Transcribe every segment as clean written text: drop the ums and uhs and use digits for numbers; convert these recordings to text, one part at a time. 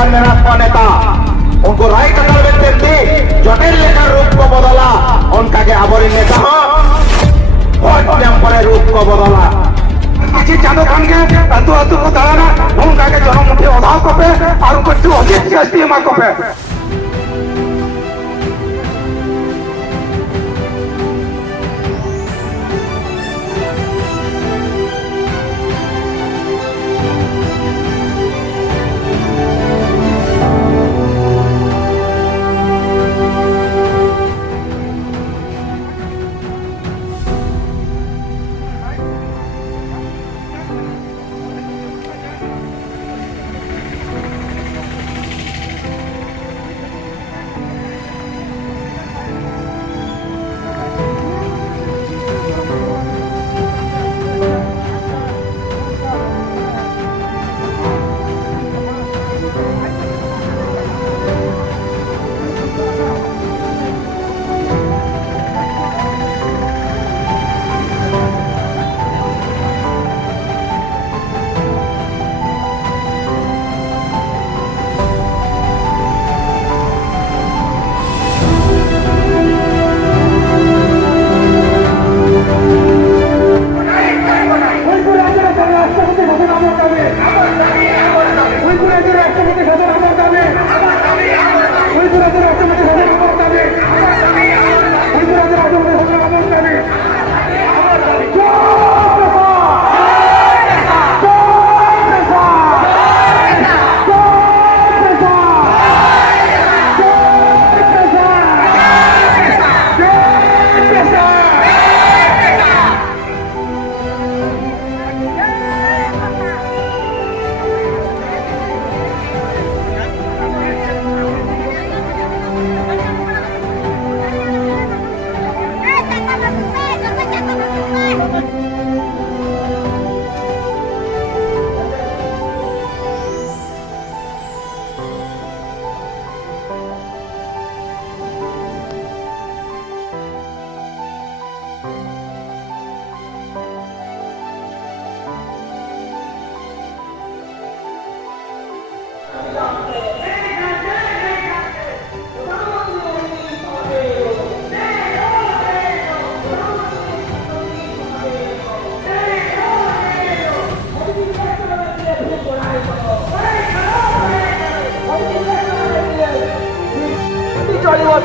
लेकर मेरा नेता उनको राय कटल व्यक्ति जटिल लेकर रूप को बदला उनका के आबरी नेता हो रूप को बदला किसी चांदो खान के अतु अतु को दाना उनका के जन्म मुठे ओढ़ाव कपे और उनको जो अधिक शास्त्री मा कपे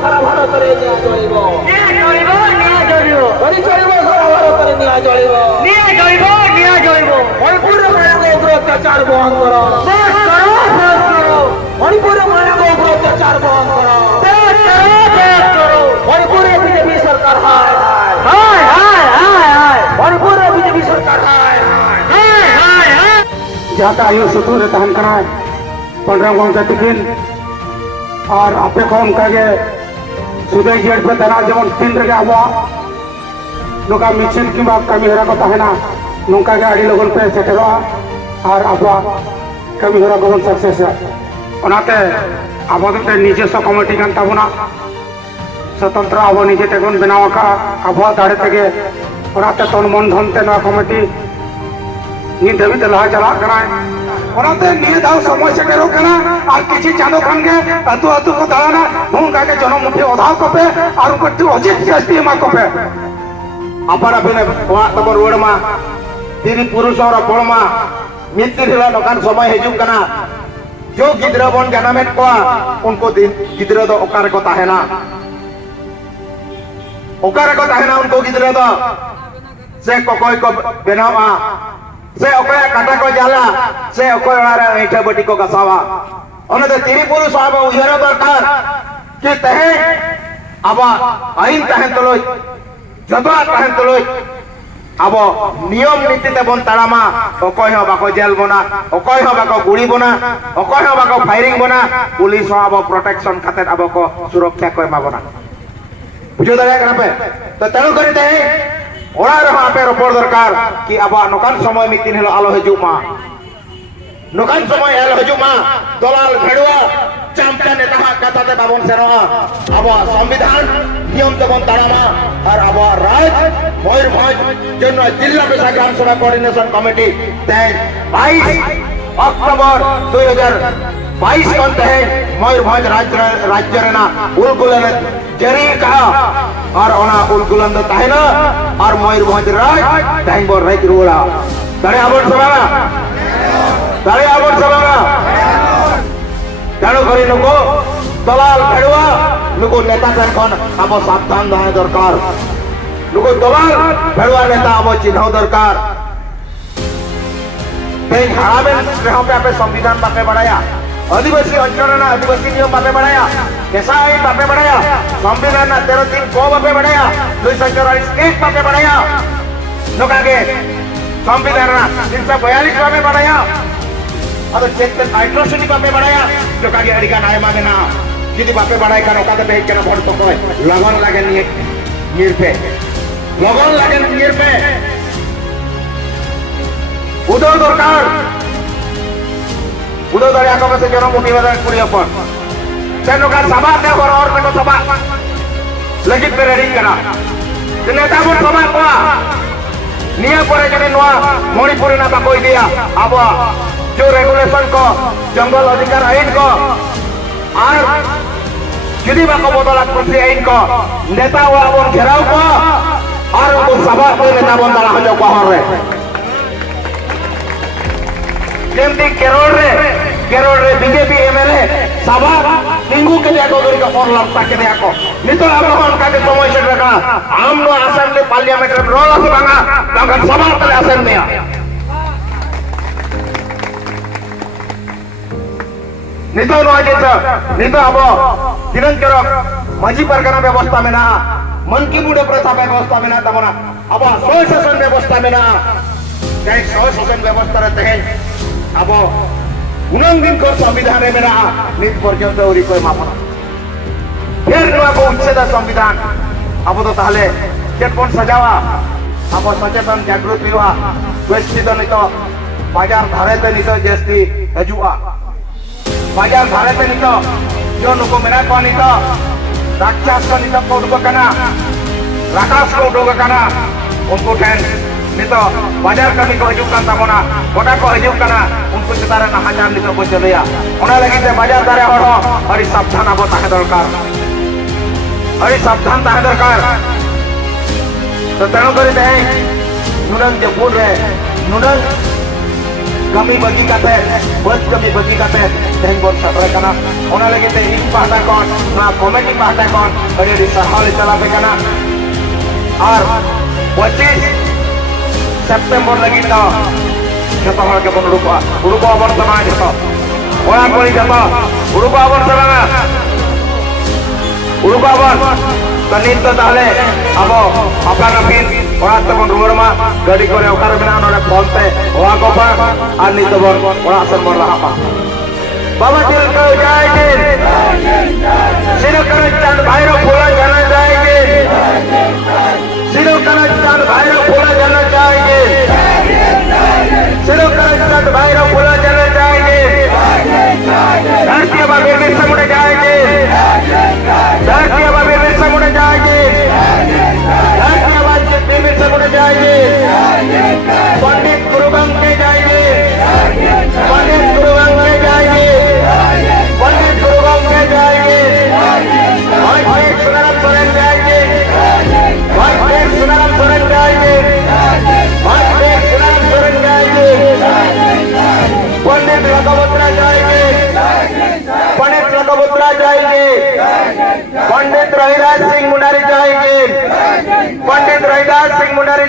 सारा भारत रे निया जळिबो बड़ी चळिबो सारा भारत रे निया जळिबो मणिपुर मानव उग्र अत्याचार बंद करो मणिपुर मानव उग्र अत्याचार बंद करो मणिपुर बीजेपी सरकार हाय मणिपुर बीजेपी सरकार हाय जाता आयु सुतुर तहन कना पंद्रह गंगा तिकिन और आपे को उनका के सुदय जेट पे तना जेमन तीन रे अब नोका मिशन किबा कमी हरा को तहना नोका के आड़ी लोगन पे सेटरो और अब कमी हरा को सक्सेस ओनाते अब निजेस्व कमिटी कान ताबना स्वतंत्र अब निजे तेगन बनाव का अब दाड़े तेगे ओनाते तन मन धन ते ना कमिटी नित धबित लहा चला कना ओनाते निये दाव समय सेटेरो कना और किछि चांदो खान के अतु अतु को दाना उनका के जन्म मुठे ओढ़ाव कपे और उनको जो अधिक शास्त्री मा कपे अपना बिने वा तब रोड मा तिरी पुरुष और पड़मा मित्र हिला नकान समय हेजु कना जो गिद्रा बन जनामेट को उनको गिद्रा दो ओकार को ताहेना उनको गिद्रा दो से कोकोय को बेनावा से ओकोय काटा को जाला से ओकोय वारा ऐठा बटी को गसावा ओने तिरी पुरुष आब उहेरा दरकार कि तहे अब आईन तहन तलोय जदवा तहन तलोय अब नियम नीति ते बन तारामा ओकोय हो बाको जेल बना ओकोय हो बाको गुड़ी बना ओकोय हो बाको फायरिंग बना पुलिस हो अब प्रोटेक्शन खातिर अब को सुरक्षा को एमा बना बुझो दाया कना पे तो तनु करी ते ओरा रहा पे रपोर दरकार कि अब नकान समय मितिन हेलो आलो हजुमा नकान समय आलो हजुमा दलाल भेड़ुआ चामचा नेता कथा ते बाबन सेरोआ अब संविधान नियम ते बन तारामा और अब राज मयूरभंज जन्नो जिला पेशा ग्राम सभा कोऑर्डिनेशन कमिटी ते 22 अक्टोबर 2000 22 कौन तहे मयूरभंज राज्य रेना उलगुलन जरी कहा और ओना उलगुलन दो तहेना और मयूरभंज राज तहें बोल राज रुड़ा तारे आबोट सबागा जानो करी नुको दलाल भेड़वा नुको नेता ठेन खन आबो सावधान दाने दरकार नुको दलाल भेड़वा नेता आबो चिन्ह दरकार तेज हराबेन रेहों पे आपे संविधान बापे बढ़ाया आदिवासी अंचल ना आदिवासी नियम बापे बढ़ाया कैसा आइन बापे बढ़ाया संविधान ना 13(3) को बापे बढ़ाया 244(1) बापे बढ़ाया नुका के संविधान ना 342 बापे बढ़ाया अदो चेतन एट्रोसिटी बापे बढ़ाया नुका के अधिकार नाय मागे ना जिदी बापे बढ़ाई का नौका ते बेच के ना भोट तो कोई लगन लगे नीर पे लगन लगे नीर पे उदो दरकार उदो दरिया को से जनो मुठी वाला कुड़ी अपन तेनो का सभा में और तेनो सभा लगित पे रेडी करा नेता बोल सभा को निया परे जने नोआ मणिपुरी ना बाको दिया अब जो रेगुलेशन को जंगल अधिकार आइन को और जुदी बाको बदला कृषि आइन को नेता वाला बोल घेराव को और उनको सभा को नेता बोल दाला हो को हर रे जेमती केरल रे बीजेपी एमएलए सभा तिंगू के जाको गरी का फोन लगता के देखो नितो अब हम का के समय से रखा हम नो असेंबली पार्लियामेंट रे रोल से बांगा बांगा सभा तले असेंबली में नितो नो आजे नितो अब किरण करो माजी परगना व्यवस्था में ना मन की मुड़े प्रथा व्यवस्था में ना तमना अब सो शासन व्यवस्था में ना कई सो शासन व्यवस्था रहते हैं अब उन्नंग दिन कर संविधान में ना नित पर्यंत उरी कोई मापना फिर नुआ को उच्छेद संविधान अब तो ताहले चेकपॉइंट सजावा अब सचेतन जागृत हुआ गोष्ठी तो नहीं तो बाजार धारे पे नहीं तो जैसी हजुआ बाजार धारे पे नहीं तो जो नुको मेरा को नहीं तो राक्षस को नहीं तो कोड को कना राक्षस को उठोगा कना उनको ठहर नहीं तो बाजार कमी को हजुक kan tamona kota ko हजुक kana unku cetara nahajar nito ko jeleya ona lagi te bajar dare hor ari sabdhan abo tahe dorkar ari sabdhan tahe dorkar to teno kori te nunan je bol re nunan kami bagi kate bos kami bagi kate tehen bol satre kana ona lagi te in pahta kon na comedy pahta kon ari risahal chalabe kana ar 25 September lagi to jatuh hal ke urupa bersama jatuh orang kali jatuh urupa bersama urupa kanin to tahle abo apa napin orang teman rumah gadi kore ukar bina nore ponte orang kopa ani to bon orang asal bon apa Baba til ko jayege sino kana chand bhairo phola jana jayege sino kana chand bhairo phola jana jayege sino kana chand bhairo phola jana jayege Rashtriya Bhaver Birsa Munda jayege Rashtriya Bhaver Birsa Munda jayege Rashtriya Bhaver Birsa Munda jayege Pandit Guru Gangke jayege Pandit Guru Gangke jayege Pandit Guru Gangke jayege Pandit Sunaram Soren jayege Pandit Sunaram Soren jayege Pandit Sunaram Soren jayege Pandit Raghavatra jayege Pandit Raghavatra jayege Pandit Rahidas Singh Mundari jayege Pandit Rahidas Singh Mundari